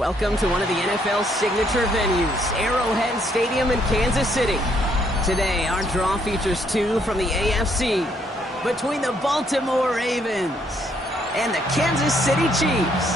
Welcome to one of the NFL's signature venues, Arrowhead Stadium in Kansas City. Today, our draw features two from the AFC between the Baltimore Ravens and the Kansas City Chiefs.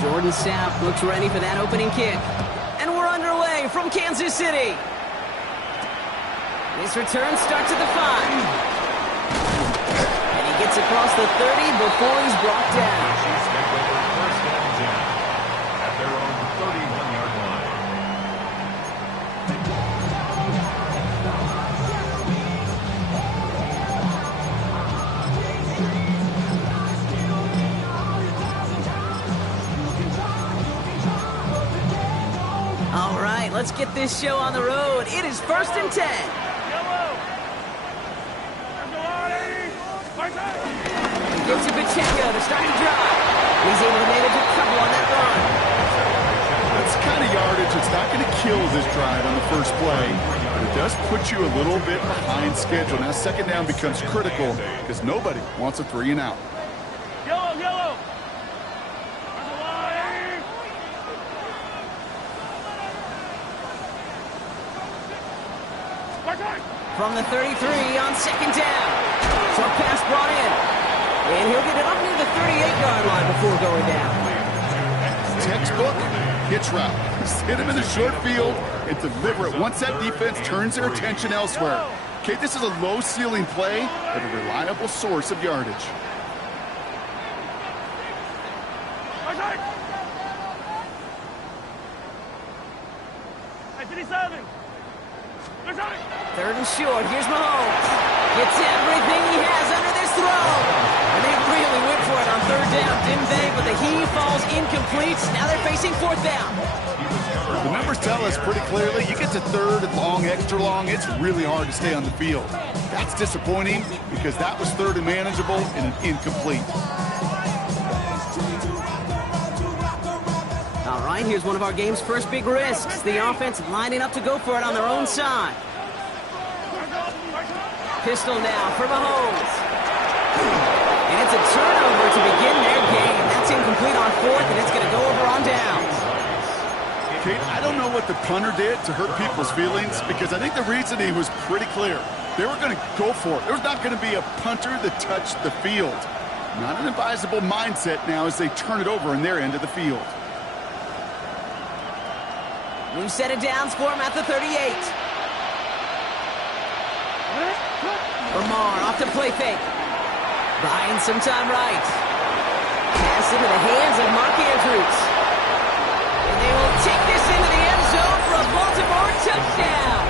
Jordan Sapp looks ready for that opening kick. And we're underway from Kansas City. This return starts at the 5. And he gets across the 30 before he's brought down. First and 10 at their own 31-yard line. Let's get this show on the road. It is first and 10. He gives to Pacheco to start the drive. He's able to manage a couple on that run. That's the kind of yardage that's not going to kill this drive on the first play, but it does put you a little bit behind schedule. Now second down becomes critical because nobody wants a 3 and out. Yellow. From the 33 on second down. Short pass brought in. And he'll get it up near the 38-yard line before going down. Textbook hitch route. Just hit him in the short field and deliver it once that defense turns their attention elsewhere. Okay, this is a low-ceiling play, but a reliable source of yardage. Third and short. Here's Mahomes. Gets everything he has under this throw. And they really went for it on third down, didn't they? But the heave falls incomplete. Now they're facing fourth down. The numbers tell us pretty clearly, you get to third and long, extra long, it's really hard to stay on the field. That's disappointing because that was third and manageable and an incomplete. All right, here's one of our game's first big risks. The offense lining up to go for it on their own side. Pistol now for Mahomes. And it's a turnover to begin their game. That's incomplete on fourth, and it's going to go over on downs. Kate, I don't know what the punter did to hurt people's feelings because I think the reasoning was pretty clear. They were going to go for it. There was not going to be a punter that touched the field. Not an advisable mindset now as they turn it over in their end of the field. New set of downs for him at the 38. Lamar off to play fake. Buying some time right. Pass into the hands of Mark Andrews. And they will take this into the end zone for a Baltimore touchdown.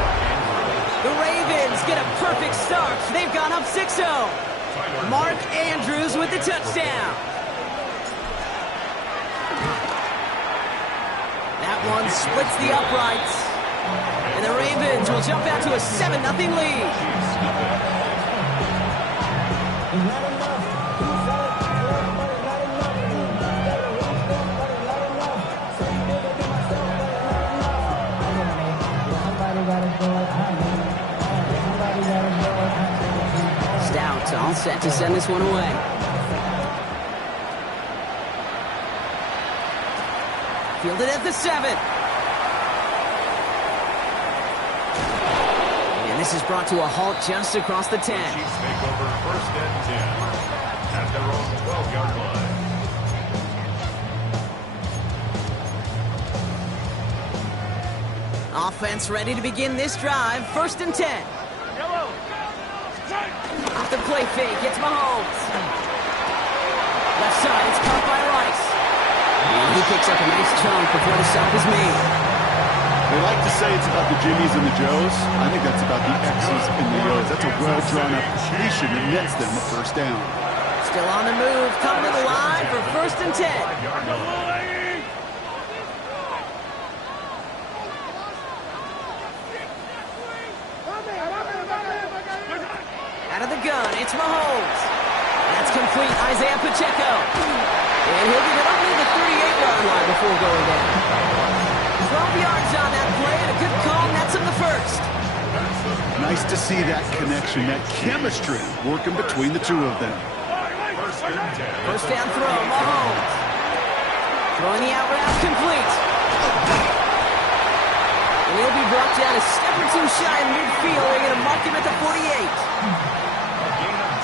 The Ravens get a perfect start. They've gone up 6-0. Mark Andrews with the touchdown. That one splits the uprights. And the Ravens will jump out to a 7-0 lead. Stout all set to send this one away. Fielded at the 7. And this is brought to a halt just across the 10. Chiefs make over first and 10 at their own 12-yard line. Offense ready to begin this drive. First and 10. Off the play fake. It's Mahomes. Left side. It's caught by Rice. And he picks up a nice chunk before the stop is made. They like to say it's about the Jimmies and the Joes. I think that's about the X's and the O's. That's a well-drawn-up completion that nets them a first down. Still on the move, coming to the line for first and 10. gun. It's Mahomes. That's complete. Isaiah Pacheco. And he'll get it only the 38-yard line before going down. 12 yards on that play, and a good call, and that's in the first. Nice to see that connection, that chemistry working between the two of them. First down throw, Mahomes. Throwing the out route, complete. And he'll be brought down a step or two shy of midfield. They're going to mark him at the 48.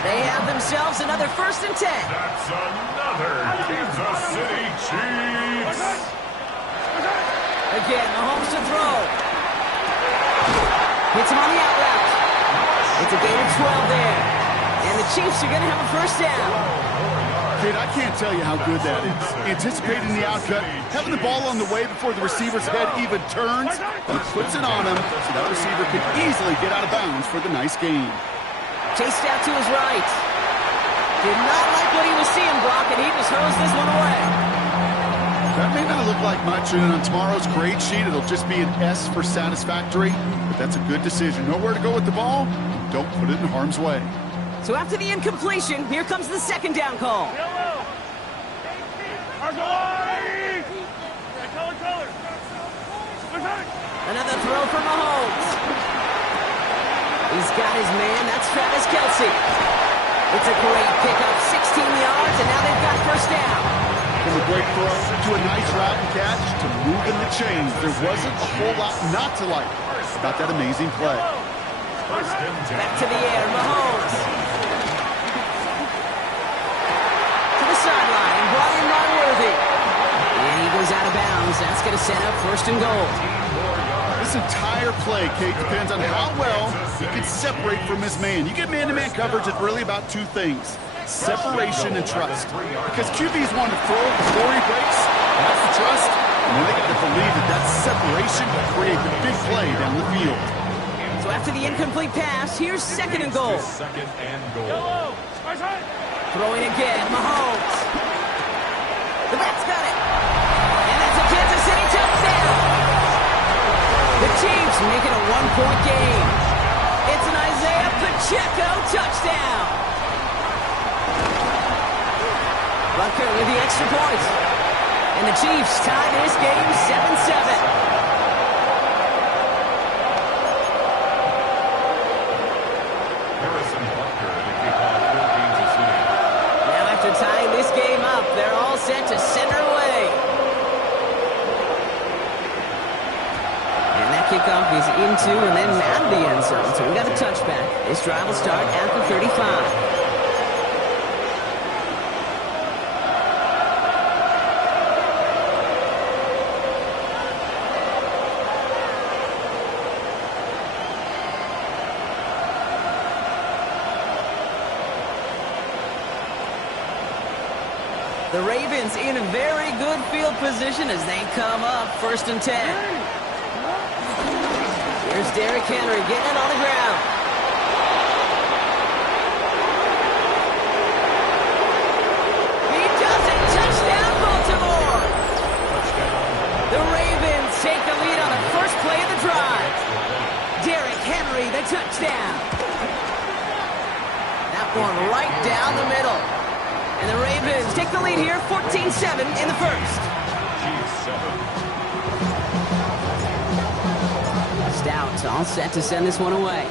They have themselves another 1st and 10. That's another Kansas City Chiefs. Again, Mahomes to throw. Hits him on the out route. It's a gain of 12 there. And the Chiefs are going to have a first down. Kid, I can't tell you how good that is. Anticipating the outcut, having the ball on the way before the receiver's head even turns, he puts it on him so that receiver can easily get out of bounds for the nice gain. Chased out to his right. Did not like what he was seeing, Brock, and he just throws this one away. That may not look like much, and on tomorrow's grade sheet, it'll just be an S for satisfactory, but that's a good decision. Know where to go with the ball, don't put it in harm's way. So after the incompletion, here comes the 2nd down call. Yellow. Another throw for Mahomes. He's got his man. That's Travis Kelce. It's a great pickup, 16 yards, and now they've got first down. From a great throw to a nice route and catch to moving the chains, there wasn't a whole lot not to like about that amazing play. Back to the air, Mahomes. To the sideline, brought in by Worthy. And he goes out of bounds. That's going to set up 1st and goal. This entire play, Kate, depends on how well he can separate from his man. You get man-to-man coverage, it's really about 2 things: separation and trust. Because QBs want to throw before he breaks, that's the trust, and then they got to believe that that separation will create the big play down the field. So after the incomplete pass, here's 2nd and goal. Throwing again, Mahomes. The Bats got it. And that's a Kansas City touchdown. The Chiefs make it a 1-point game. It's an Isaiah Pacheco touchdown. Butker with the extra point. And the Chiefs tie this game 7-7. Now after tying this game up, they're all set to send her away. And that kickoff is into and then out of the end zone. So we got a touchback. This drive will start at the 35. The Ravens in a very good field position as they come up 1st and 10. Here's Derrick Henry getting it on the ground. He does it. Touchdown, Baltimore. The Ravens take the lead on the first play of the drive. Derrick Henry, the touchdown. That one right down the middle. And the Ravens take the lead here, 14-7 in the first. Stout all set to send this one away.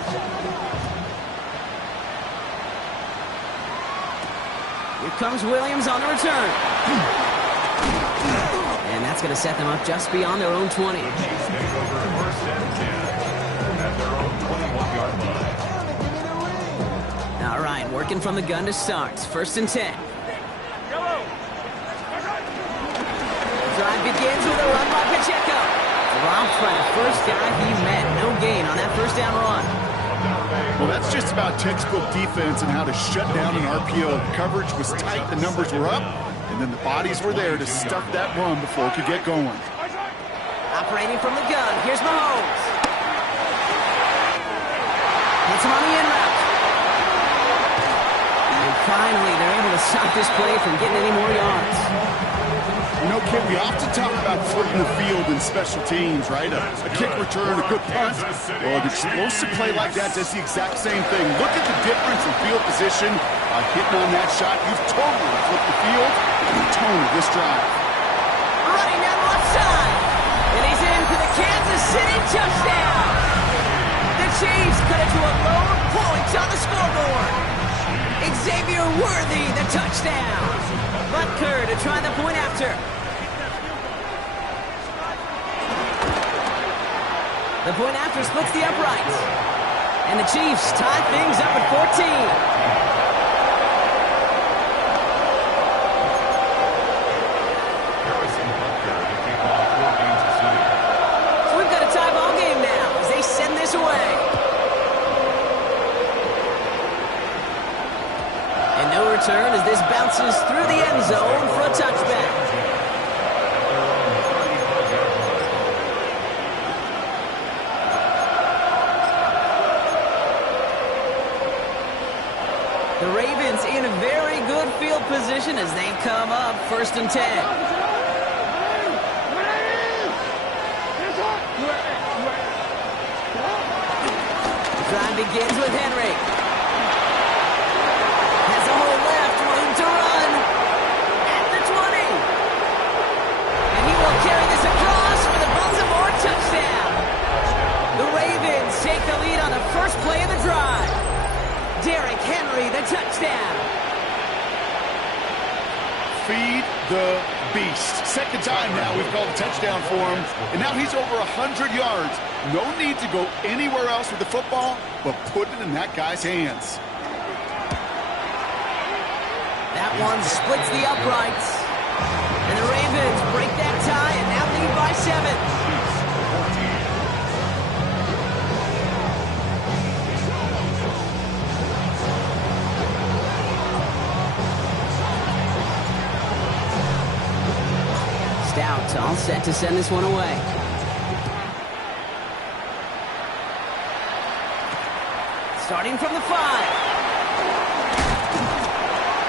Here comes Williams on the return. And that's going to set them up just beyond their own 20. All right, working from the gun to start. 1st and 10. Drive begins with a run by Pacheco. Dropped by the first guy he met. No gain on that first down run. Well, that's just about textbook defense and how to shut down an RPO. The coverage was tight, the numbers were up, and then the bodies were there to stuff that run before it could get going. Operating from the gun, here's Mahomes. Hits him on the in route. And finally, they're able to stop this play from getting any more yards. You know, Ken, we often talk about flipping the field in special teams, right? A kick return, a good punt. Well, an explosive play like that does the exact same thing. Look at the difference in field position. Hitting on that shot, you've totally flipped the field and the tone of this drive. Running down the left side. And he's in for the Kansas City touchdown. The Chiefs cut it to a lower point on the scoreboard. Xavier Worthy, the touchdown. Butker to try the point after. The point after splits the uprights. And the Chiefs tie things up at 14. Away. And no return as this bounces through the end zone for a touchback. The Ravens in a very good field position as they come up 1st and 10. Drive begins with Henry. Has a hole left, room to run. At the 20. And he will carry this across for the Baltimore touchdown. The Ravens take the lead on the first play of the drive. Derrick Henry, the touchdown. Feed the beast. Second time now we've called a touchdown for him. And now he's over 100 yards. No need to go anywhere else with the football, but put it in that guy's hands. That one splits the uprights. And the Ravens break that tie and now lead by 7. Stout all set to send this one away. Starting from the 5.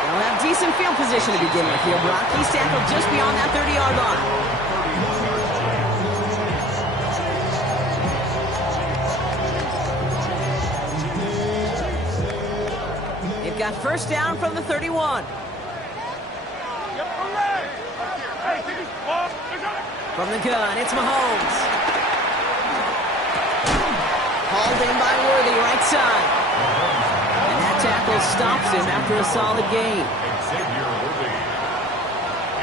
They'll have decent field position to begin with here, Brock. He's tackled just beyond that 30-yard line. They've got first down from the 31. From the gun, it's Mahomes. Hauled in by Worthy, right side. And that tackle stops him after a solid gain. Xavier Worthy.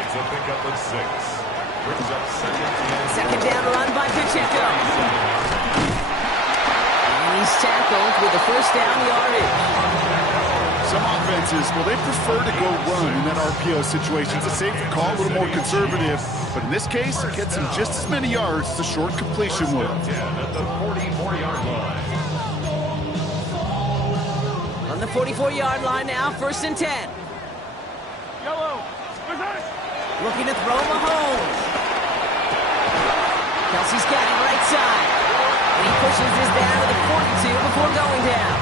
It's a pickup of 6. Brings up second down run by Pacheco. And he's tackled with the first down yardage. Some offenses, well, they prefer to go run in that RPO situation. It's a safer call, a little more conservative. But in this case, it gets him just as many yards as a short completion will. At the 44-yard line. On the 44-yard line now, 1st and 10. Looking to throw Mahomes. Kelsey's got him right side. And he pushes this down to the 42 before going down.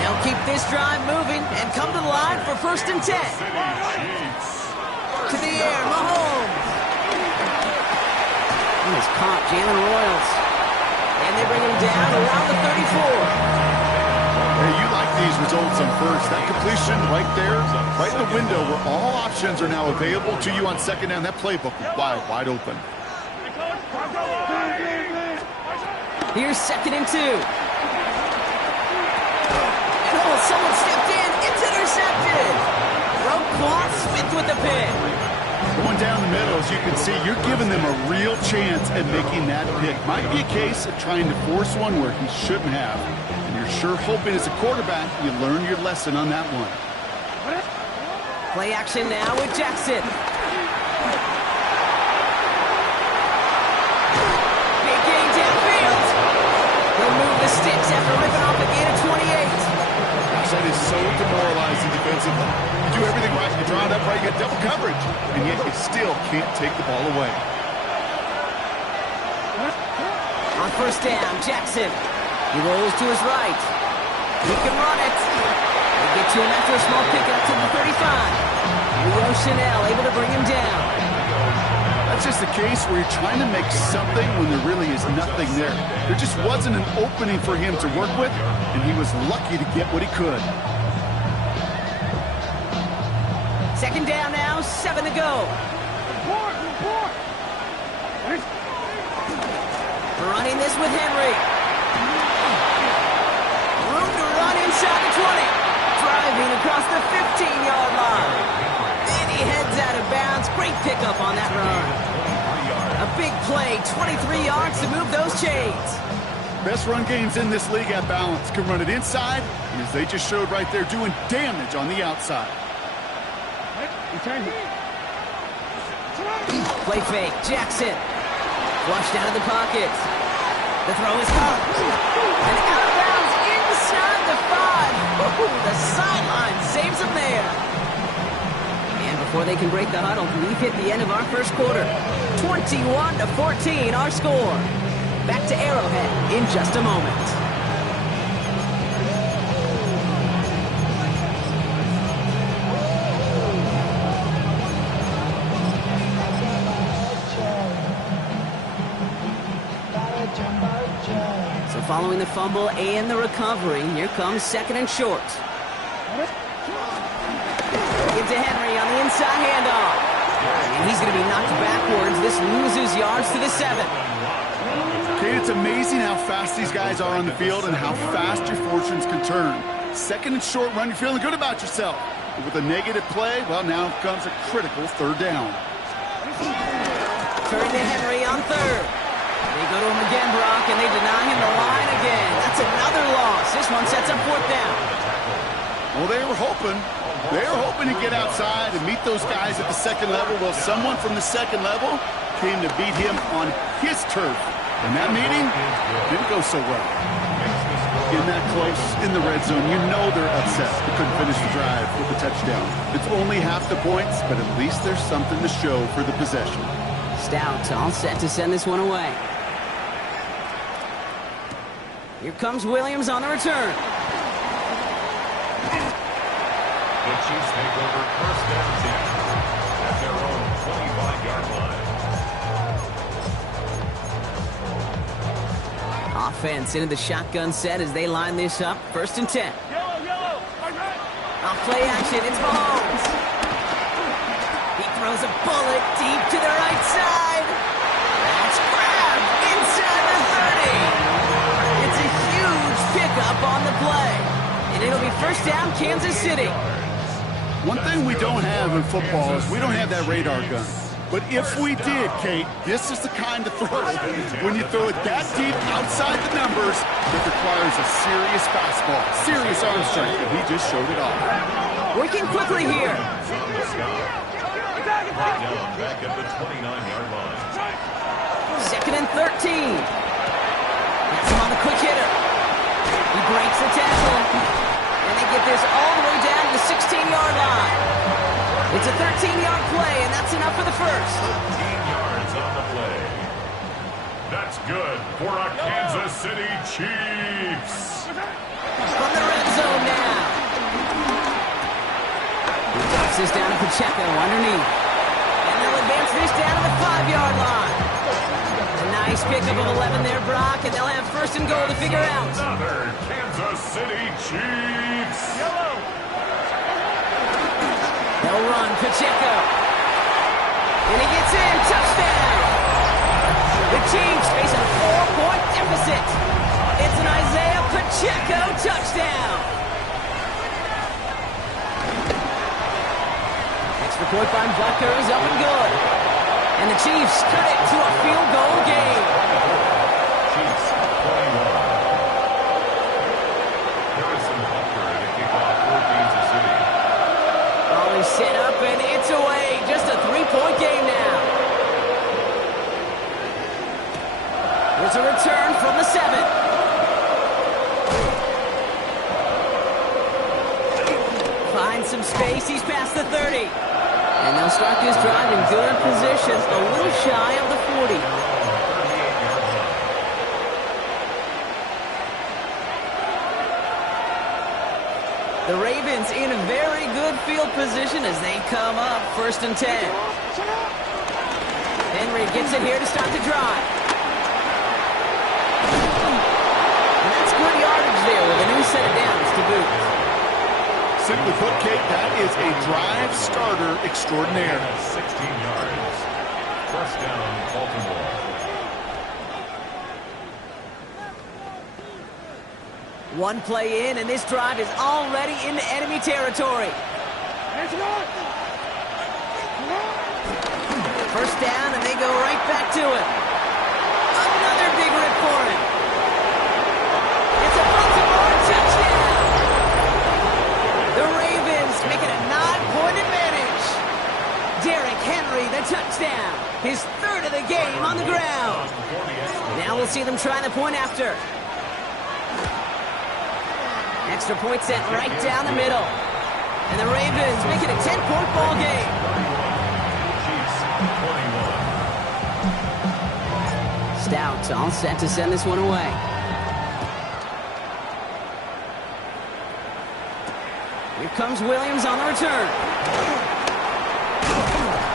They'll keep this drive moving and come to the line for 1st and 10. To the air, Mahomes. He's caught Jalen Royals. And they bring him down around the 34. Hey, you like these results on first. That completion right there, right in the window where all options are now available to you on second down. That playbook wide open. Here's 2nd and 2. And someone stepped in. It's intercepted. Roquan Smith with the pick. Going down the middle, as you can see, you're giving them a real chance at making that pick. Might be a case of trying to force one where he shouldn't have. And you're sure hoping as a quarterback you learn your lesson on that one. Play action now with Jackson. Big gain downfield. He'll move the sticks after ripping off a gain of 28. That is so demoralizing defensively. You do everything right, you draw it up right, you get double coverage, and yet you still can't take the ball away. On 1st down, Jackson. He rolls to his right. He can run it. They get to him after a small pickup to the 35. Leo Chanel able to bring him down. That's just a case where you're trying to make something when there really is nothing there. There just wasn't an opening for him to work with, and he was lucky to get what he could. Second down now, 7 to go. Running this with Henry. Room to run inside the 20. Driving across the 15-yard line. And he heads out of bounds. Great pickup on that run. A big play, 23 yards to move those chains. Best run games in this league at balance. Can run it inside, and as they just showed right there, doing damage on the outside. Play fake, Jackson. Flushed out of the pocket. The throw is up. And out of bounds inside the 5. Ooh, the sideline saves him there. And before they can break the huddle, we've hit the end of our first quarter. 21-14, our score. Back to Arrowhead in just a moment. So following the fumble and the recovery, here comes second and short. Give to Henry on the inside handoff. And he's going to be knocked backwards. This loses yards to the 7. Kate, it's amazing how fast these guys are on the field and how fast your fortunes can turn. Second and short run, you're feeling good about yourself. But with a negative play, well, now comes a critical third down. Turn to Henry on third. They go to him again, Brock, and they deny him the line again. That's another loss. This one sets up fourth down. Well, they were hoping to get outside and meet those guys at the second level. Well, someone from the second level came to beat him on his turf. And that meeting didn't go so well. In that close, in the red zone, you know they're upset. They couldn't finish the drive with the touchdown. It's only half the points, but at least there's something to show for the possession. Stout all set to send this one away. Here comes Williams on the return. The Chiefs take over first and 10 at their own 25-yard line. Offense into the shotgun set as they line this up. First and 10. Yellow. Off play action, it's Mahomes. He throws a bullet deep to the right side. That's grabbed inside the 30. It's a huge pickup on the play. And it'll be first down, Kansas City. One thing we don't have in football is we don't have that radar gun. But if we did, Kate, this is the kind of throw. When you throw it that deep outside the numbers, it requires a serious fastball, serious arm strength, and he just showed it off. Working quickly here. Back at the 29-yard line. Second and 13. That's him on the quick hitter. He breaks the tackle. And they get this all the way down to the 16-yard line. It's a 13-yard play, and that's enough for the first. 13 yards on the play. That's good for a Kansas City Chiefs. From the red zone now. He dumps this down to Pacheco underneath. And they'll advance this down to the 5-yard line. A nice pickup of 11 there, Brock, and they'll have first and goal to figure out. Another Kansas City Chiefs. Yellow. They'll run Pacheco. And he gets in. Touchdown. The Chiefs face a 4-point deficit. It's an Isaiah Pacheco touchdown. Extra point by Butker is up and good. And the Chiefs cut it to a field goal game. Chiefs 21. Harrison Butker to kick off for Kansas City. Always set up and it's away. Just a 3-point game now. There's a return from the 7. Finds some space. He's past the 30. And they'll start this drive in good position. A little shy of the 40. The Ravens in very good good field position as they come up 1st and 10. Henry gets it here to start the drive. And that's good yardage there with a new set of downs to boot. Simply put, Kate, that is a drive starter extraordinaire. 16 yards. First down, Baltimore. One play in, and this drive is already into enemy territory. First down, and they go right back to it. Another big rip for him. It's a Baltimore touchdown. The Ravens make it a 9-point advantage. Derrick Henry, the touchdown. His 3rd of the game on the ground. Now we'll see them try the point after. Extra point set right down the middle. And the Ravens make it a 10-point ball game. Stout all set to send this one away. Here comes Williams on the return.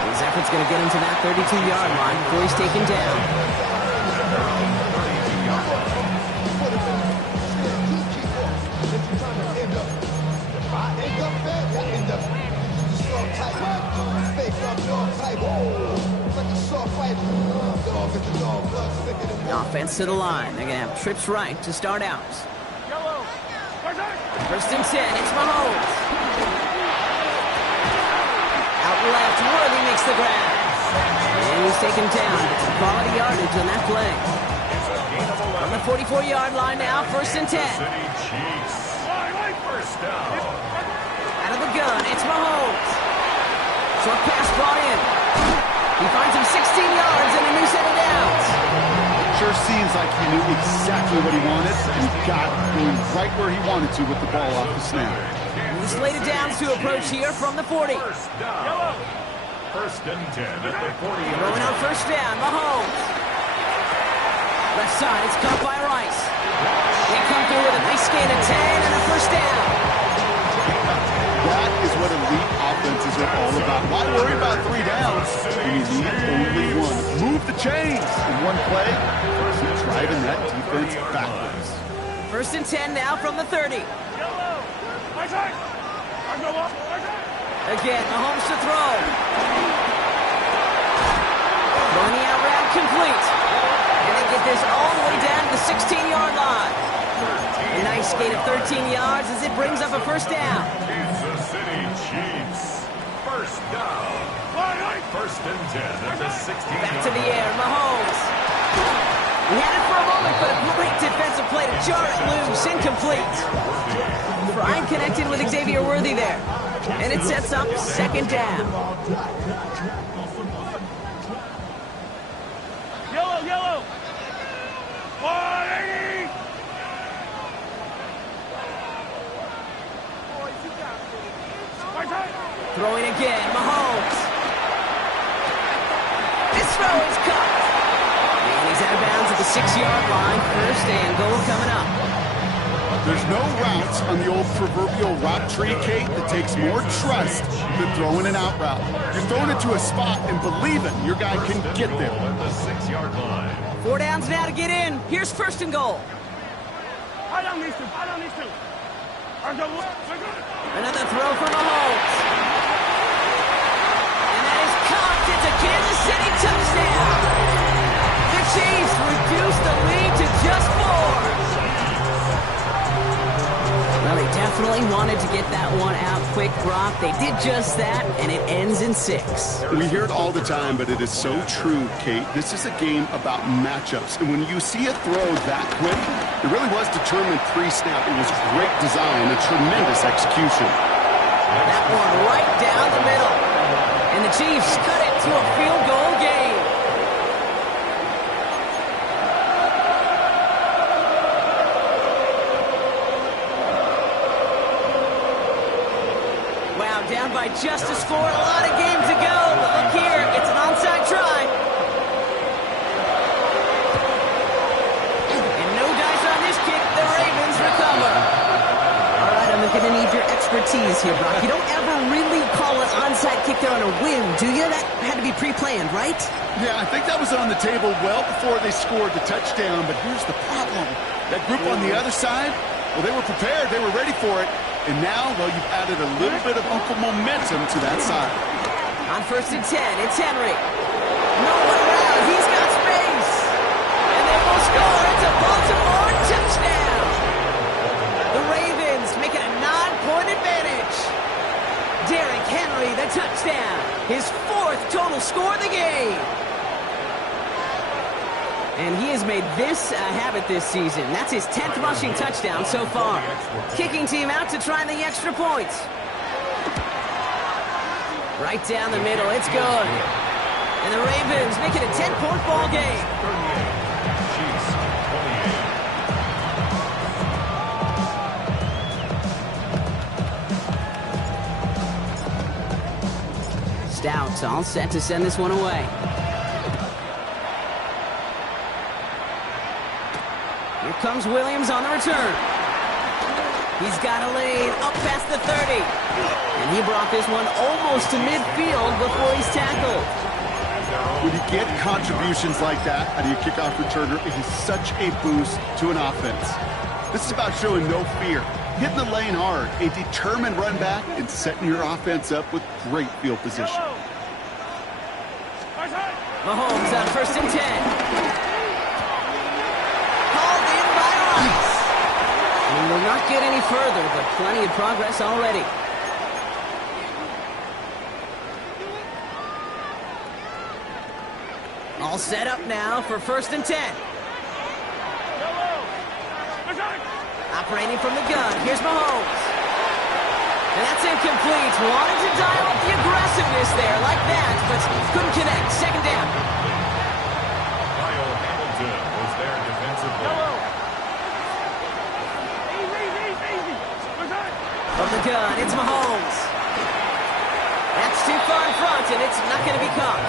His effort's going to get him to that 32-yard line before he's taken down. Offense to the line. They're going to have trips right to start out. First and 10. It's Mahomes. Out left. Worthy makes the grab. And he's taken down. It's a quality yardage on that play. On the 44-yard line now. First and 10. First down. Out of the gun. It's Mahomes. Short pass brought in. He finds him 16 yards and a new set of downs. Sure seems like he knew exactly what he wanted and got going right where he wanted to with the ball off the snap. And the slated downs to approach here from the 40. First down. First and 10 at the 40. Throwing out first down, Mahomes. Left side, it's caught by Rice. They come through with a nice gain of 10 and a first down. That is what elite offenses are all about. Why worry about 3 downs when you need only one? Move the chains in one play. Keep driving that defense backwards. First and 10 now from the 30. Again, Mahomes to throw. Throwing the out route complete. And they get this all the way down to the 16-yard line. A nice gain of 13 yards as it brings up a first down. Kansas City Chiefs. First down. First and 10 at the 16. Back to the air, Mahomes. He had it for a moment, but a great defensive play to jar it loose, incomplete. Prime connected with Xavier Worthy there. And it sets up second down. Yellow. 180. Throwing again, Mahomes. This throw is caught. And he's out of bounds at the 6-yard line. First and goal coming up. There's no routes on the old proverbial rock tree, Kate, that takes more trust than throwing an out route. You're throwing it to a spot and believing your guy can get there. At the 6-yard line. 4 downs now to get in. Here's first and goal. I don't need to. Another throw for Mahomes. And that is caught. It's a Kansas City touchdown. The Chiefs reduce the lead to just 4. Well, they definitely wanted to get that one out quick, Brock. They did just that, and it ends in 6. We hear it all the time, but it is so true, Kate. This is a game about matchups. And when you see a throw that quick, it really was determined pre-snap. It was great design, a tremendous execution. That one right down the middle. And the Chiefs cut it to a field goal game. Wow, down by just a score. A lot of game to go. But look here, it's an onside try. And no dice on this kick. The Ravens recover. All right, I'm going to need your extra expertise here, Brock. You don't ever really call an onside kick there on a whim, do you? That had to be pre-planned, right? Yeah, I think that was on the table well before they scored the touchdown, but here's the problem. That group on the other side, well, they were prepared, they were ready for it, and now, well, you've added a little bit of Uncle momentum to that side. On 1st and 10, it's Henry. No one around, he's got space. And they will score, it's a Baltimore touchdown. The Ravens make it a 9-point advantage. Derrick Henry, the touchdown. His 4th total score of the game. And he has made this a habit this season. That's his 10th rushing touchdown so far. Kicking team out to try the extra point. Right down the middle, it's good. And the Ravens make it a 10-point ball game. 38. Chiefs 28. Stouts all set to send this one away. Here comes Williams on the return. He's got a lane up past the 30. And he brought this one almost to midfield before he's tackled. When you get contributions like that out of your kickoff returner, it is such a boost to an offense. This is about showing no fear, hitting the lane hard, a determined run back, and setting your offense up with great field position. Mahomes on 1st and 10. Called in by Rice. And will not get any further, but plenty of progress already. All set up now for 1st and 10. Operating from the gun. Here's Mahomes. And that's incomplete. Wanted to dial up the aggressiveness there like that, but couldn't connect. 2nd down. Kyle Hamilton was there defensively. From the gun, it's Mahomes. That's too far in front, and it's not going to be caught.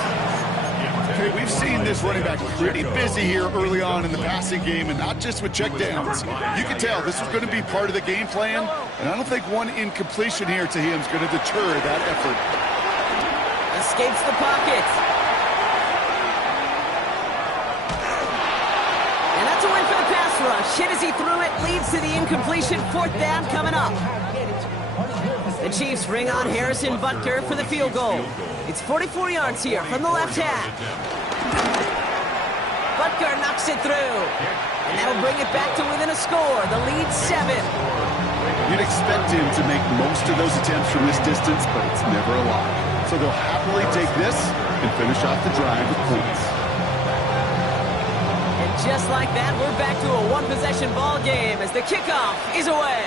Okay, we've seen this running back pretty busy here early on in the passing game, and not just with checkdowns. You can tell this was going to be part of the game plan, and I don't think one incompletion here to him is going to deter that effort. Escapes the pocket. And that's a win for the pass rush. Hit as he threw it, leads to the incompletion. 4th down coming up. The Chiefs bring on Harrison Butker for the field goal. It's 44 yards here from the left half. Butker knocks it through. And that'll bring it back to within a score. The lead 7. You'd expect him to make most of those attempts from this distance, but it's never a lot. So they'll happily take this and finish off the drive with points. And just like that, we're back to a one-possession ball game as the kickoff is away.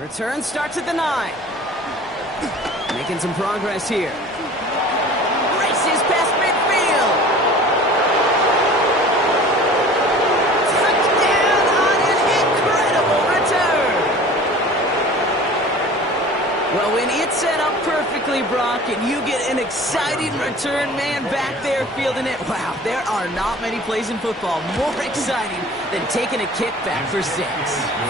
Return starts at the 9. Making some progress here. Races past midfield. Touchdown on an incredible return. Well, when it's set up perfectly, Brock, and you get an exciting return man back there fielding it, wow, there are not many plays in football more exciting than taking a kick back for 6.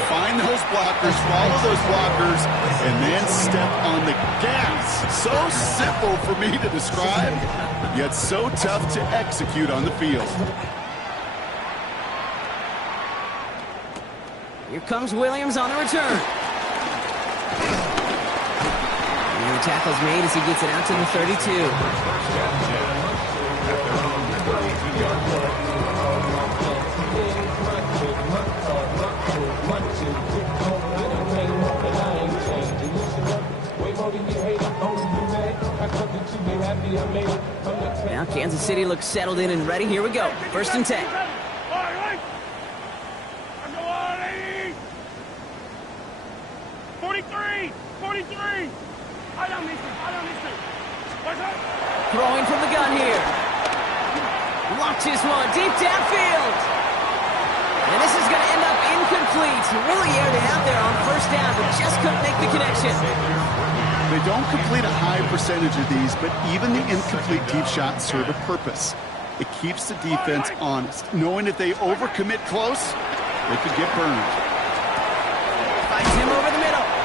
Find those blockers, follow those blockers, and then step on the gas. So simple for me to describe, yet so tough to execute on the field. Here comes Williams on the return. And the tackle's made as he gets it out to the 32. Now Kansas City looks settled in and ready. Here we go. 1st and 10. 43! Throwing from the gun here. Launches one deep downfield. And this is going to end up incomplete. Really aired it out there on 1st down, but just couldn't make the connection. They don't complete a high percentage of these, but even the incomplete deep shots serve a purpose. It keeps the defense honest, knowing if they overcommit close, they could get burned. Finds him over the middle.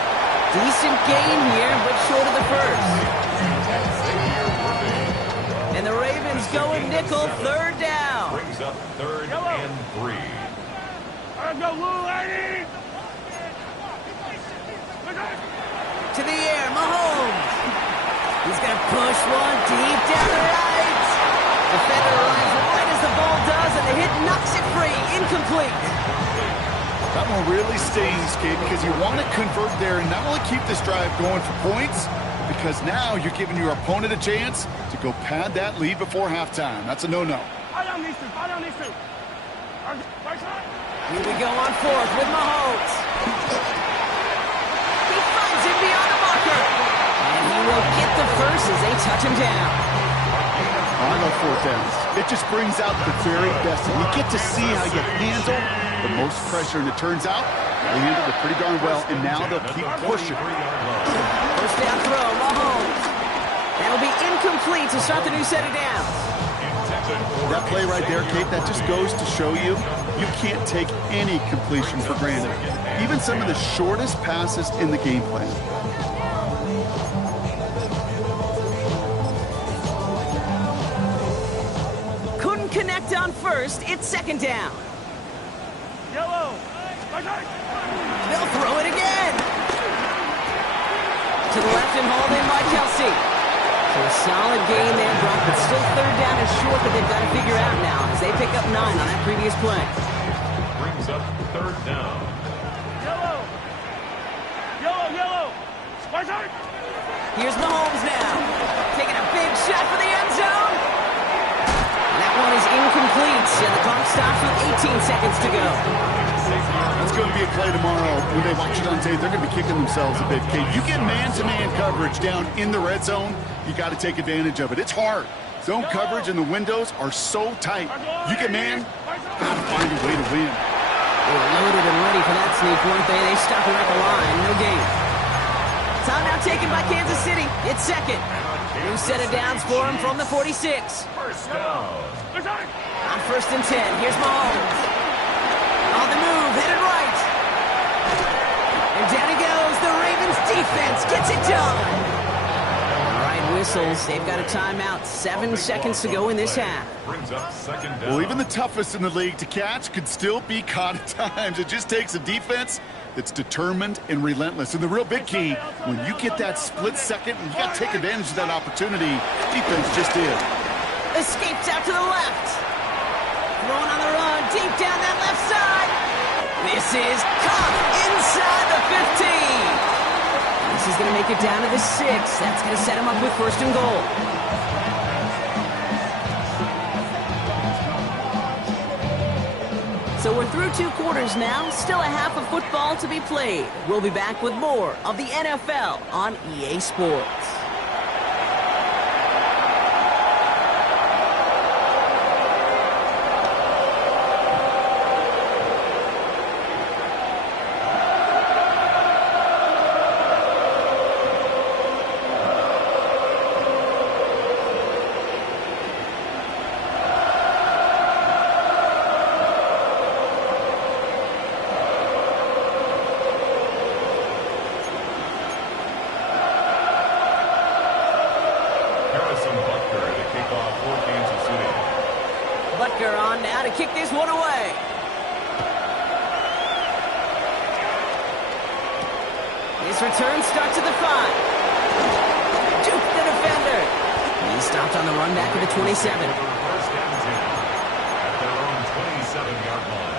Decent gain here, but short of the first. And the Ravens going nickel, third down. Brings up third and 3. Let's go, Lou, lady! To the air, Mahomes. He's going to push one deep down the right. Defender runs right as the ball does, and the hit knocks it free. Incomplete. That one really stings, Kate, because you want to convert there and not only keep this drive going for points, because now you're giving your opponent a chance to go pad that lead before halftime. That's a no-no. Fire on these two, fire on these two. Here we go on fourth with Mahomes. He finds him beyond the marker. And he will get the first as they touch him down. I love fourth downs. It just brings out the very best. And you get to see how you handle the most pressure. And it turns out they handled it pretty darn well. And now they'll keep pushing. First down throw, Mahomes. That'll be incomplete to start the new set of downs. That play right there, Kate, that just goes to show you can't take any completion for granted. Even some of the shortest passes in the game plan. Couldn't connect on first. It's second down. Yellow. They'll throw it again. To the left and hauled in by Kelsey. So a solid gain there, Brock, but still third down is short, but they've got to figure out now as they pick up 9 on that previous play. Brings up third down. Yellow. Yellow, yellow. Here's Mahomes now. Taking a big shot for the end zone. And that one is incomplete, and the clock stops with 18 seconds to go. That's going to be a play tomorrow. When they watch it on tape, they're going to be kicking themselves a bit. Kate, you get man-to-man coverage down in the red zone, you got to take advantage of it. It's hard. Zone coverage and the windows are so tight. You get man, got to find a way to win. They were loaded and ready for that sneak, weren't they? They stopped him at the line. No gain. Time now taken by Kansas City. It's second. New set of downs for him from the 46. First down. On first and 10, here's Mahomes. On the move, headed right. And down he goes. The Ravens defense gets it done. All right, whistles. They've got a timeout. 7 seconds to go in this half. Brings up second down. Well, even the toughest in the league to catch could still be caught at times. It just takes a defense that's determined and relentless. And the real big key, when you get that split second, you got to take advantage of that opportunity. Defense just did. Escapes out to the left. Throwing on the run, deep down that left side. This is caught inside the 15. This is going to make it down to the 6. That's going to set him up with first and goal. So we're through 2 quarters now. Still a half of football to be played. We'll be back with more of the NFL on EA Sports. Butker on now to kick this one away. His return starts at the 5. Juke the defender. He's stopped on the run back at the 27. First and 10 at their own 27-yard line.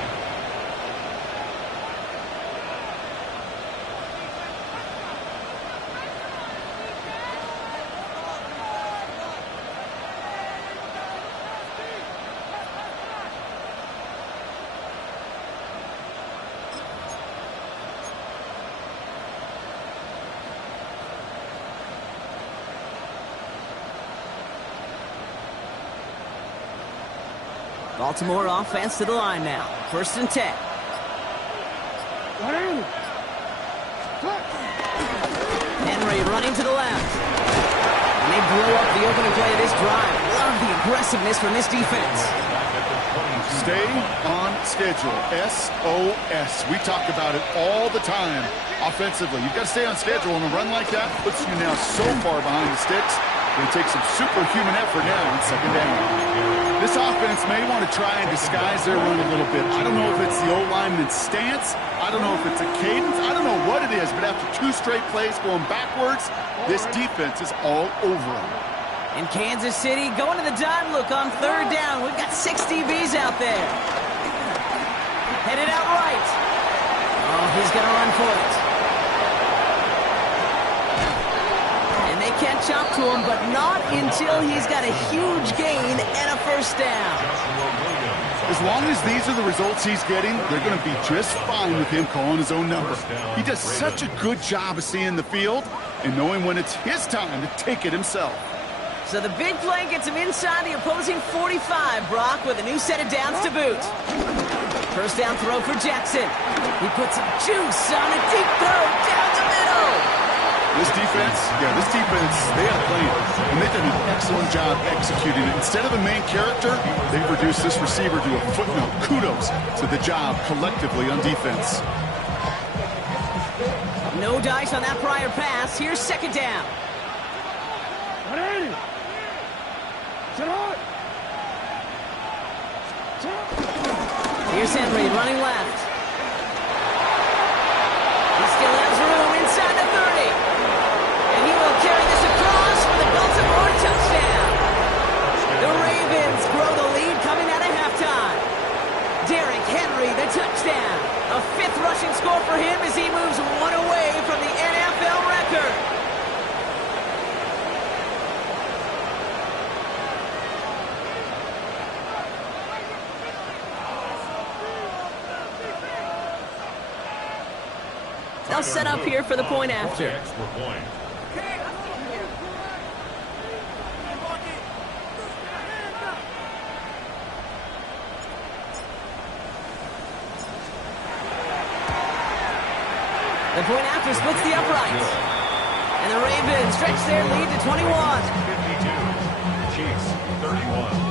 Baltimore offense to the line now. First and 10. Henry running to the left. And they blow up the opening play of this drive. Love the aggressiveness from this defense. Stay on schedule. SOS. We talk about it all the time offensively. You've got to stay on schedule, and a run like that puts you now so far behind the sticks. It takes some superhuman effort now on second down. This offense may want to try and disguise their run a little bit. I don't know if it's the O-lineman's stance. I don't know if it's a cadence. I don't know what it is, but after 2 straight plays going backwards, this defense is all over them. In Kansas City, going to the dime look on third down. We've got 6 DBs out there. Headed out right. Oh, he's going to run for it. And they can't chop to him, but not until he's got a huge gain and a first down. As long as these are the results he's getting, they're going to be just fine with him calling his own number. He does such a good job of seeing the field and knowing when it's his time to take it himself. So the big play gets him inside the opposing 45, Brock, with a new set of downs to boot. First down throw for Jackson. He puts some juice on a deep throw down the middle. This defense, they have a plan, and they've done an excellent job executing it. Instead of a main character, they've reduced this receiver to a footnote. Kudos to the job collectively on defense. No dice on that prior pass. Here's second down. Here's Henry running left. He still has room inside the 30. And he will carry this across for the Baltimore touchdown. The Ravens grow the lead coming out of halftime. Derrick Henry, the touchdown. A 5th rushing score for him as he moves 1 away from the NFL record. They'll set up here for the point after. Extra point. The point after splits the uprights. And the Ravens stretch their lead to 21. 52. Chiefs 31.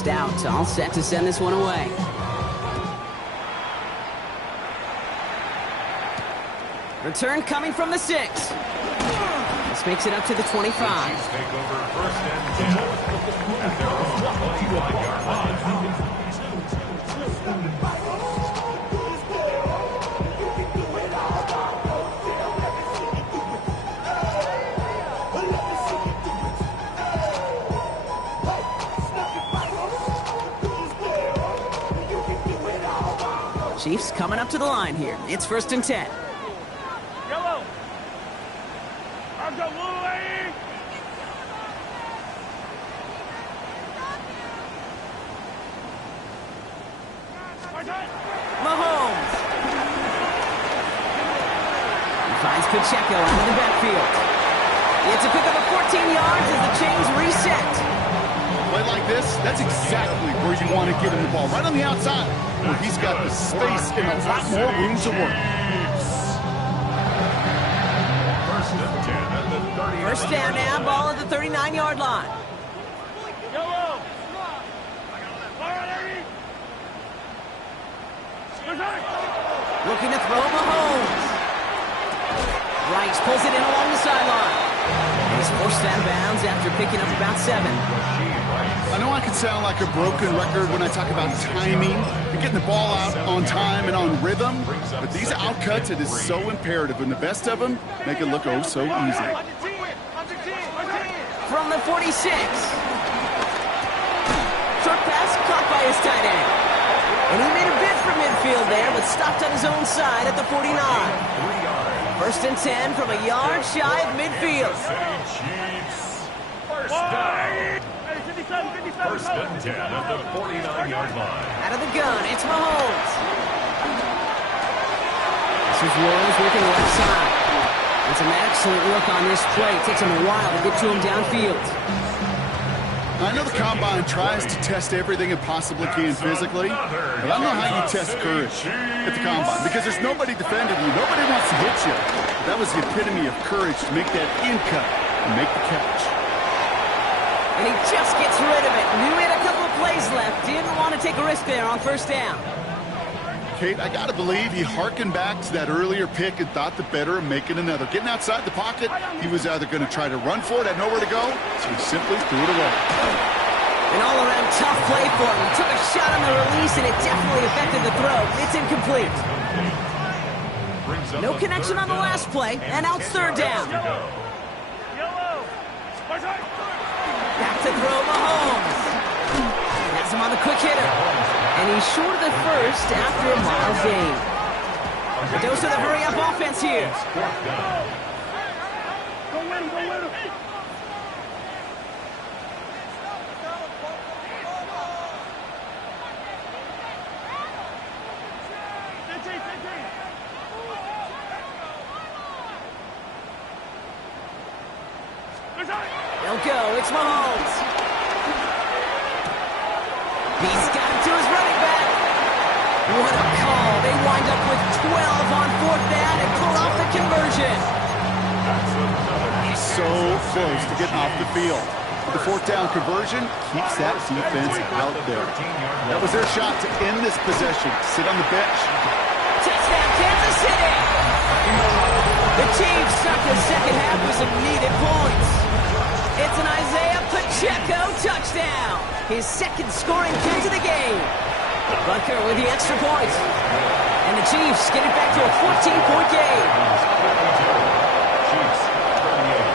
Stout all set to send this one away. Return coming from the 6. This makes it up to the 25. Chiefs take over first and 10 at their own 25-yard line. Chiefs coming up to the line here. It's first and 10. Yellow. I've got blue lady. Mahomes. He finds Pacheco out of the backfield. It's a pickup of 14 yards as the chains reset. Play like this, that's exactly where you want to get him the ball. Right on the outside, where he's got the space and a lot more room to work. First and 10 at the 30. First down now, ball at the 39-yard line. Yellow. Looking to throw Mahomes. Rice pulls it in along the sideline. He's forced out of bounds after picking up about 7. I know I can sound like a broken record when I talk about timing and getting the ball out on time and on rhythm, but these outcuts, it is so imperative, and the best of them make it look oh so easy. From the 46. Short pass caught by his tight end. And he made a bid for midfield there, but stopped on his own side at the 49. First and 10 from a yard shy of midfield. Chiefs. First down. 57. First and 10 at the 49-yard line. Out of the gun, it's Mahomes. This is Williams working left side. It's an excellent look on this play. It takes him a while to get to him downfield. I know the Combine tries to test everything it possibly can physically, but I don't know how you test courage at the Combine, because there's nobody defending you. Nobody wants to hit you. That was the epitome of courage to make that in cut and make the catch. And he just gets rid of it. Knew he had a couple of plays left. Didn't want to take a risk there on first down. Kate, I got to believe he harkened back to that earlier pick and thought the better of making another. Getting outside the pocket, he was either going to try to run for it, had nowhere to go, so he simply threw it away. An all-around tough play for him. He took a shot on the release, and it definitely affected the throw. It's incomplete. No connection on the last play, and now it's third down. Yellow. Back to throw Mahomes. Has him on the quick hitter. And he's short of the first after a mile gain. A dose of the hurry-up offense here. Go win him, go win him. They'll go. It's Mahomes. He's got it to his running back. What a call. They wind up with 12 on fourth down and pull off the conversion. He's so close to getting off the field. The fourth down conversion keeps that defense out there. That was their shot to end this possession. Sit on the bench. Touchdown, Kansas City. The Chiefs start the second half with some needed points. It's an Isaiah Pacheco touchdown. His second scoring kick to the game. Butker with the extra point. And the Chiefs get it back to a 14-point game. Chiefs, 38.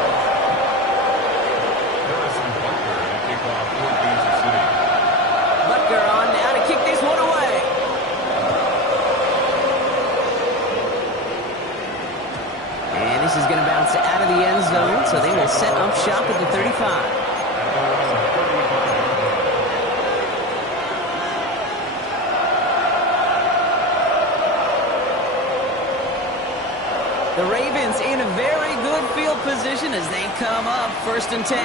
Harrison Butker to kick off for Kansas City. Butker on now to kick this one away. And this is going to bounce out of the end zone, so they will set up shop at the 35. The Ravens in a very good field position as they come up 1st and 10.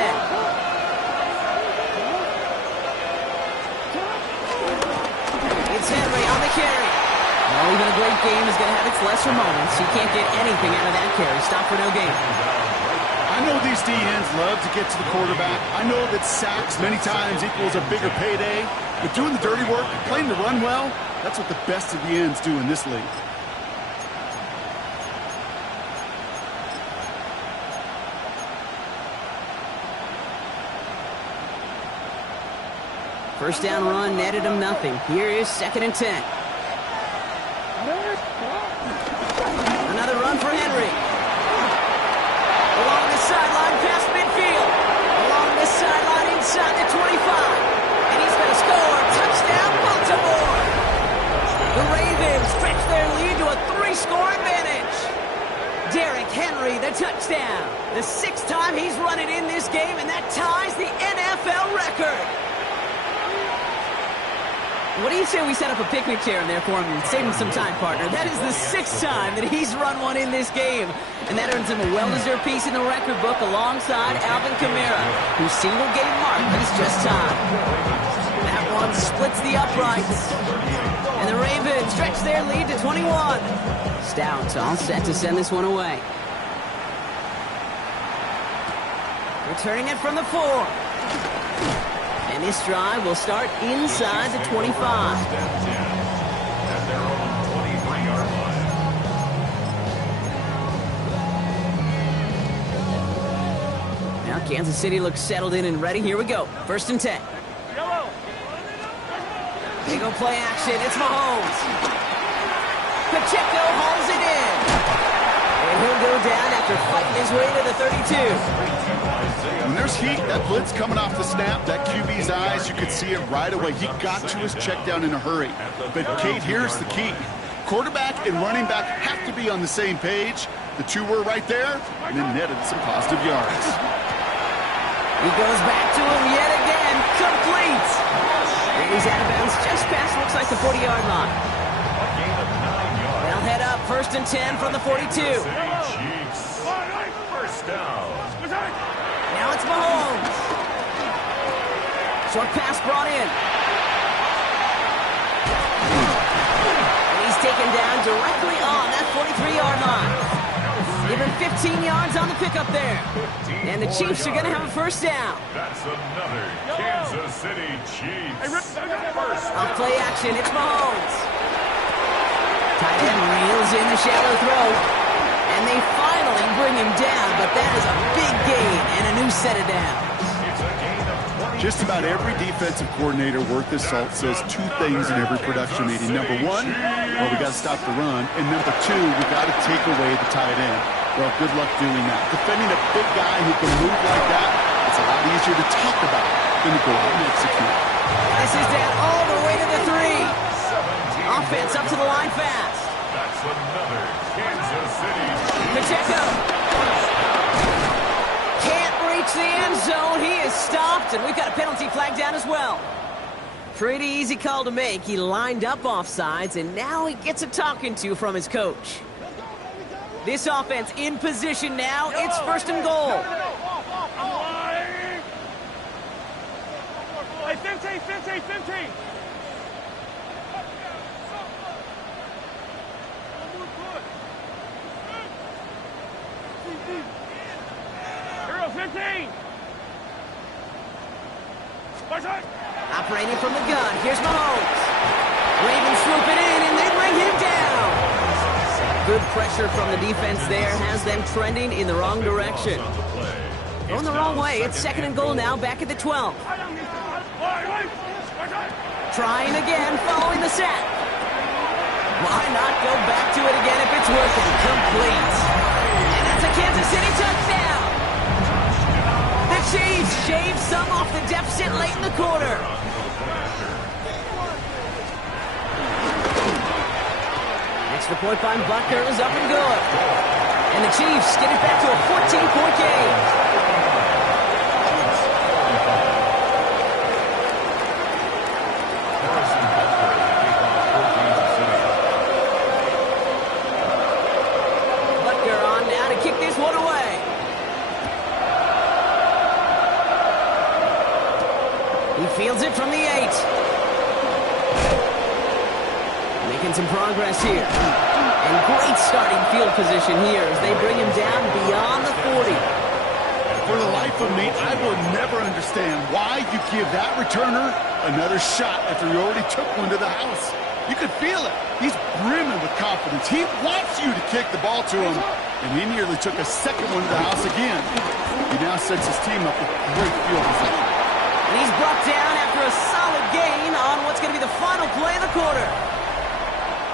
It's Henry on the carry. Well, even a great game is going to have its lesser moments. You can't get anything out of that carry. Stop for no gain. I know these DNs love to get to the quarterback. I know that sacks many times equals a bigger payday. But doing the dirty work, playing the run well, that's what the best of the ends do in this league. First down run netted him nothing. Here is 2nd and 10. Another run for Henry. Along the sideline past midfield. Along the sideline inside the 25. And he's going to score. Touchdown, Baltimore. The Ravens stretch their lead to a 3-score advantage. Derrick Henry, the touchdown. The 6th time he's run it in this game, and that ties the NFL record. What do you say we set up a picnic chair in there for him and save him some time, partner? That is the 6th time that he's run one in this game. And that earns him a well-deserved piece in the record book alongside Alvin Kamara, whose single-game mark is just time. That one splits the uprights. And the Ravens stretch their lead to 21. Stout all set to send this one away. Returning it from the 4. And this drive will start inside the 25. At their own 23-yard line. Now Kansas City looks settled in and ready. Here we go. 1st and 10. Yellow. Big old play action. It's Mahomes. Pacheco hauls it in. And he'll go down after fighting his way to the 32. When there's heat, that blitz coming off the snap, that QB's eyes, you could see it right away. He got to his check down in a hurry. But, Kate, here's the key. Quarterback and running back have to be on the same page. The two were right there, and then netted some positive yards. He goes back to him yet again. Complete. And he's out of bounds just past, looks like the 40-yard line. They'll head up 1st and 10 from the 42. Chiefs. First down. Now it's Mahomes. Short pass brought in. And he's taken down directly on that 43-yard line. Give him 15 yards on the pickup there. And the Chiefs are going to have a first down. That's another Kansas City Chiefs. Off play action, it's Mahomes. Tight end reels in the shallow throw. And they finally bring him down, but that is a big gain and a new set of downs. Just about every defensive coordinator worth his salt says two things in every production meeting. Number one, well, we got to stop the run. And number two, we got to take away the tight end. Well, good luck doing that. Defending a big guy who can move like that, it's a lot easier to talk about than to go out and execute. This is down all the way to the 3. Offense up to the line fast. That's another Kansas City Chiefs. Pacheco. Can't reach the end zone. He is stopped, and we've got a penalty flag down as well. Pretty easy call to make. He lined up offsides, and now he gets a talking to from his coach. This offense in position now. It's first and goal. Hey, 15, 15, 15. Hero 15. Operating from the gun. Here's Mahomes. Ravens swoop it in, and they bring him down. Good pressure from the defense there has them trending in the wrong direction. Going the wrong way. It's second and goal now, back at the 12. Trying again, following the set. Why not go back to it again if it's working? Complete. And that's a Kansas City touchdown. The Chiefs shave some off the deficit late in the quarter. Extra point by Butker is up and good. And the Chiefs get it back to a 14-point game. Butker on now to kick this one away. He fields it from the 8. Making some progress here. And great starting field position here as they bring him down beyond the 40. For the life of me, I will never understand why you give that returner another shot after you already took one to the house. You could feel it. He's brimming with confidence. He wants you to kick the ball to him, and he nearly took a second one to the house again. He now sets his team up with great field position. And he's brought down after a solid gain on what's going to be the final play of the quarter.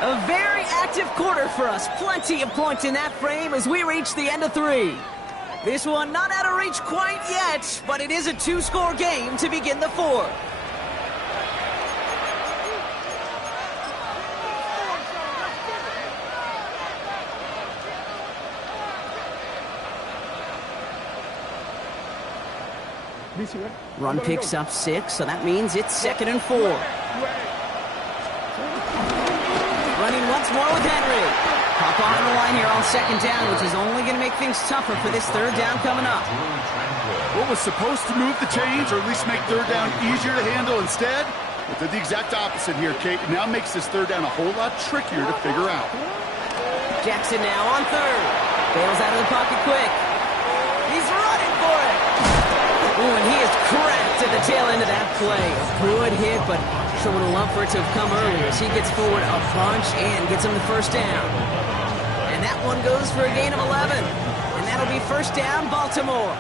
A very active quarter for us. Plenty of points in that frame as we reach the end of 3. This one not out of reach quite yet, but it is a 2-score game to begin the 4th. Run picks up 6, so that means it's second and 4. Running once more with Henry. Pop on the line here on second down, which is only going to make things tougher for this third down coming up. What was supposed to move the chains, or at least make third down easier to handle instead? But did the exact opposite here, Kate. It now makes this third down a whole lot trickier to figure out. Jackson now on third. Bails out of the pocket quick. He's running for it. Ooh, and he is cracked at the tail end of that play. A good hit, but sure would have loved for it to have come earlier as he gets forward a bunch and gets him the first down. And that one goes for a gain of 11. And that'll be first down, Baltimore.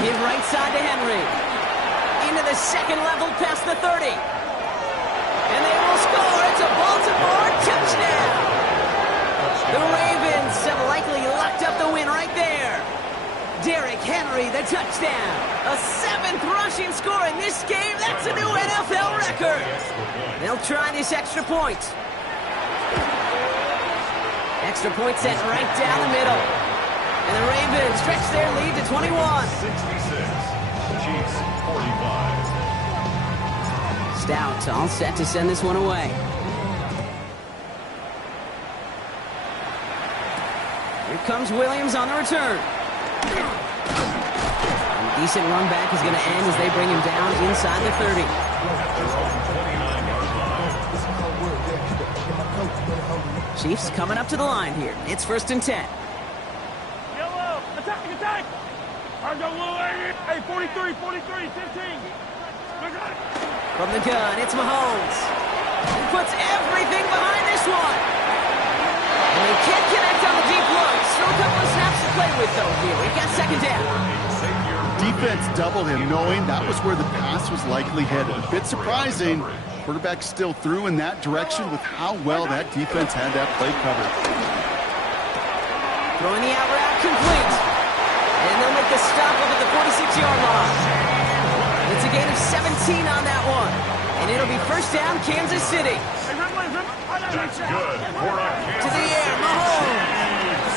Give right side to Henry. Into the second level past the 30. And they will score. It's a Baltimore touchdown. The Ravens have likely locked up the win right there. Derrick Henry, the touchdown. A 7th rushing score in this game. That's a new NFL record. They'll try this extra point. Extra point set right down the middle. And the Ravens stretch their lead to 21. 66. Chiefs 45. Stout all set to send this one away. Here comes Williams on the return. Decent run back is going to end as they bring him down inside the 30. Chiefs coming up to the line here. It's 1st and 10. Yellow, attack, attack! I go blue, hey, 43, 43, 15. From the gun, it's Mahomes. He puts everything behind this one. And they can't connect on the deep look. Still a couple of snaps to play with, though, here. We got 2nd down. Defense doubled him, knowing that was where the pass was likely headed. A bit surprising. Quarterback still threw in that direction with how well that defense had that play covered. Throwing the out route complete. And they'll make the stop up at the 46-yard line. It's a gain of 17 on that one. And it'll be 1st down, Kansas City. That's good for a Kansas To the air, City Mahomes.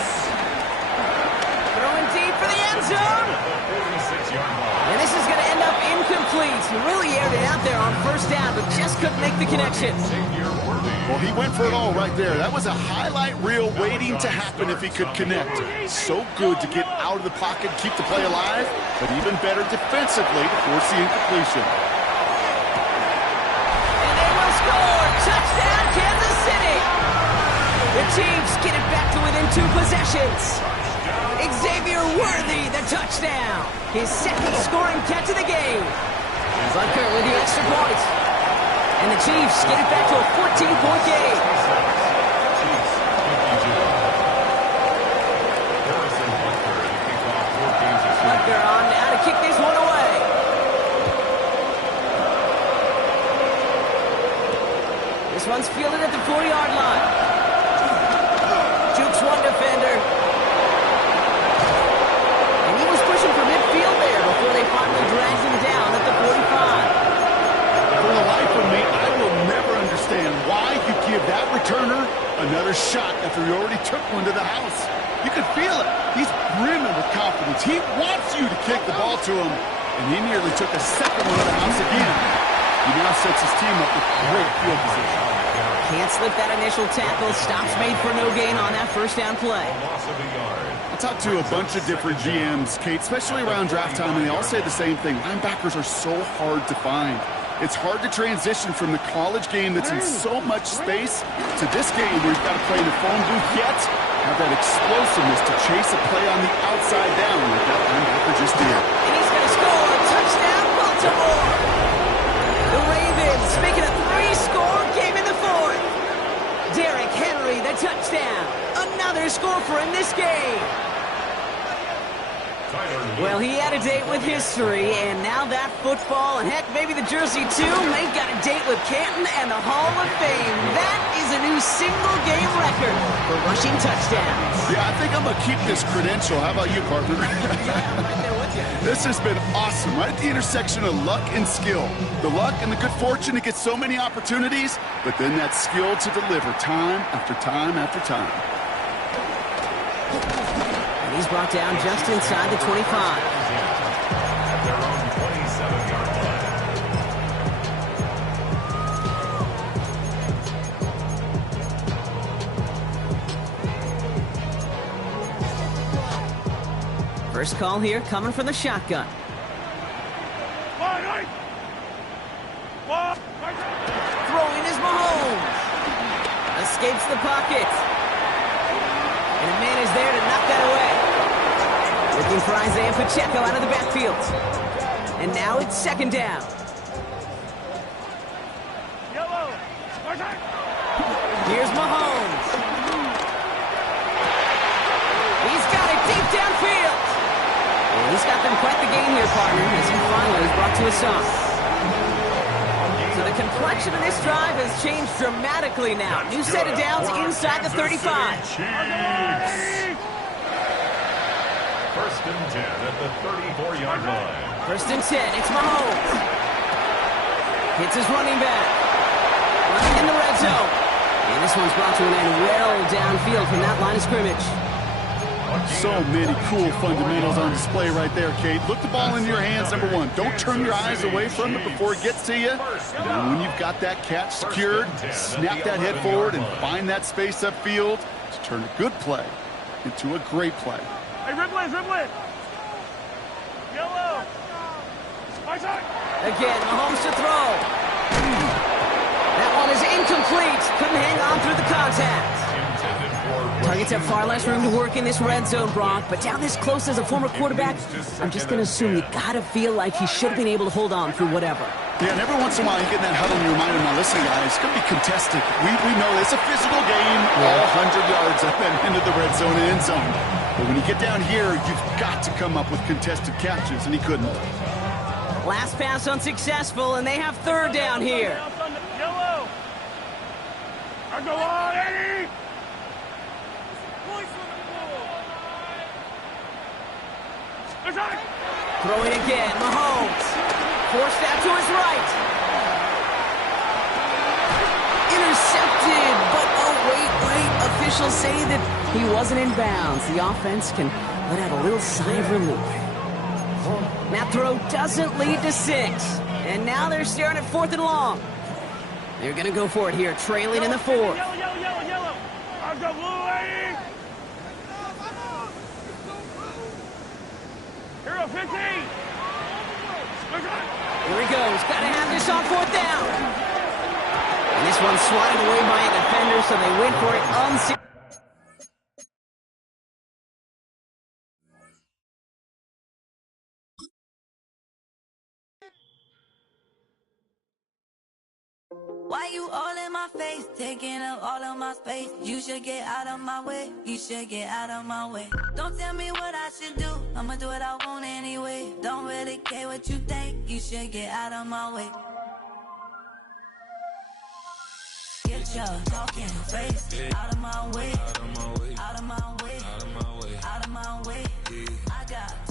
Throwing deep for the end zone. 46-yard line. And this is going to end up incomplete. He really aired it out there on 1st down, but just couldn't make the connection. Well, he went for it all right there. That was a highlight reel waiting to happen if he could connect. So good to get out of the pocket, keep the play alive, but even better defensively to force the incompletion. And they will score. Touchdown, Kansas City. The Chiefs get it back to within 2 possessions. Xavier Worthy, the touchdown. His 2nd scoring catch of the game. Butker with the extra point. And the Chiefs get it back to a 14-point game. Butker on now to kick this one away. This one's fielded at the 4-yard line. Jukes one defender. And he was pushing for midfield there before they finally dragged him down at the 45. For the life of me, I will never understand why you give that returner another shot after he already took one to the house. You can feel it. He's brimming with confidence. He wants you to kick the ball to him, and he nearly took a 2nd one to the house again. He now sets his team up with great field position. Can't slip that initial tackle. Stops made for no gain on that 1st down play. I talked to a bunch of different GMs, Kate, especially around draft time, and they all say the same thing. Linebackers are so hard to find. It's hard to transition from the college game that's in so much space to this game where you've got to play in the phone booth, yet have that explosiveness to chase a play on the outside down like that linebacker just did. And he's going to score. Touchdown, Baltimore. The Ravens making a 3-score game in the 4th. Derrick Henry, the touchdown. Another score for him this game. Well, he had a date with history, and now that football, and heck, maybe the jersey too, they've got a date with Canton and the Hall of Fame. That is a new single-game record for rushing touchdowns. Yeah, I think I'm going to keep this credential. How about you, partner? This has been awesome, right at the intersection of luck and skill. The luck and the good fortune to get so many opportunities, but then that skill to deliver time after time after time. And he's brought down just inside the 25. Their own 27-yard line. First call here coming from the shotgun. Throwing is Mahomes. Escapes the pocket. And a man is there to knock that away. Looking for Isaiah Pacheco out of the backfield. And now it's 2nd down. Here's Mahomes. He's got it deep downfield. And he's got them quite the game here, partner, as he finally is brought to a stop. So the complexion of this drive has changed dramatically now. New set of downs inside the 35. First and 10 at the 34-yard line. 1st and 10, it's Mahomes. Hits his running back. Running in the red zone. And this one's brought to an end well downfield from that line of scrimmage. So many cool fundamentals on display right there, Kate. Look the ball in your hands, number one. Don't turn your eyes away from it before it gets to you. And when you've got that catch secured, snap that head forward and find that space upfield to turn a good play into a great play. Hey, Ripley, Ripley. Yellow. Again, Mahomes to throw. That one is incomplete. Couldn't hang on through the contact. Targets have far less room to work in this red zone, Brock, but down this close as a former quarterback, I'm just going to assume you got to feel like he should have been able to hold on through whatever. Yeah, and every once in a while you get in that huddle and you remind him, now listen, guys, it's going to be contested. We know it's a physical game, all 100 yards up and into the red zone and end zone. But when you get down here, you've got to come up with contested catches, and he couldn't. Last pass unsuccessful, and they have third down here. Yellow. I go on, Eddie. Throwing again, Mahomes. Forced that to his right. Intercepted, but oh, wait. Officials say that he wasn't in bounds. The offense can let out a little sigh of relief. That throw doesn't lead to 6. And now they're staring at 4th and long. They're going to go for it here, trailing in the 4th. Yellow. I go blue, Eddie. Hero 15. Here he goes. Got to have this on 4th down. And this one's swatted away by a defender, so they went for it Why you all in my face, taking up all of my space? You should get out of my way, you should get out of my way. Don't tell me what I should do, I'ma do what I want anyway. Don't really care what you think, you should get out of my way. Get your talking face out of my way, out of my way, out of my way, out of my way. I got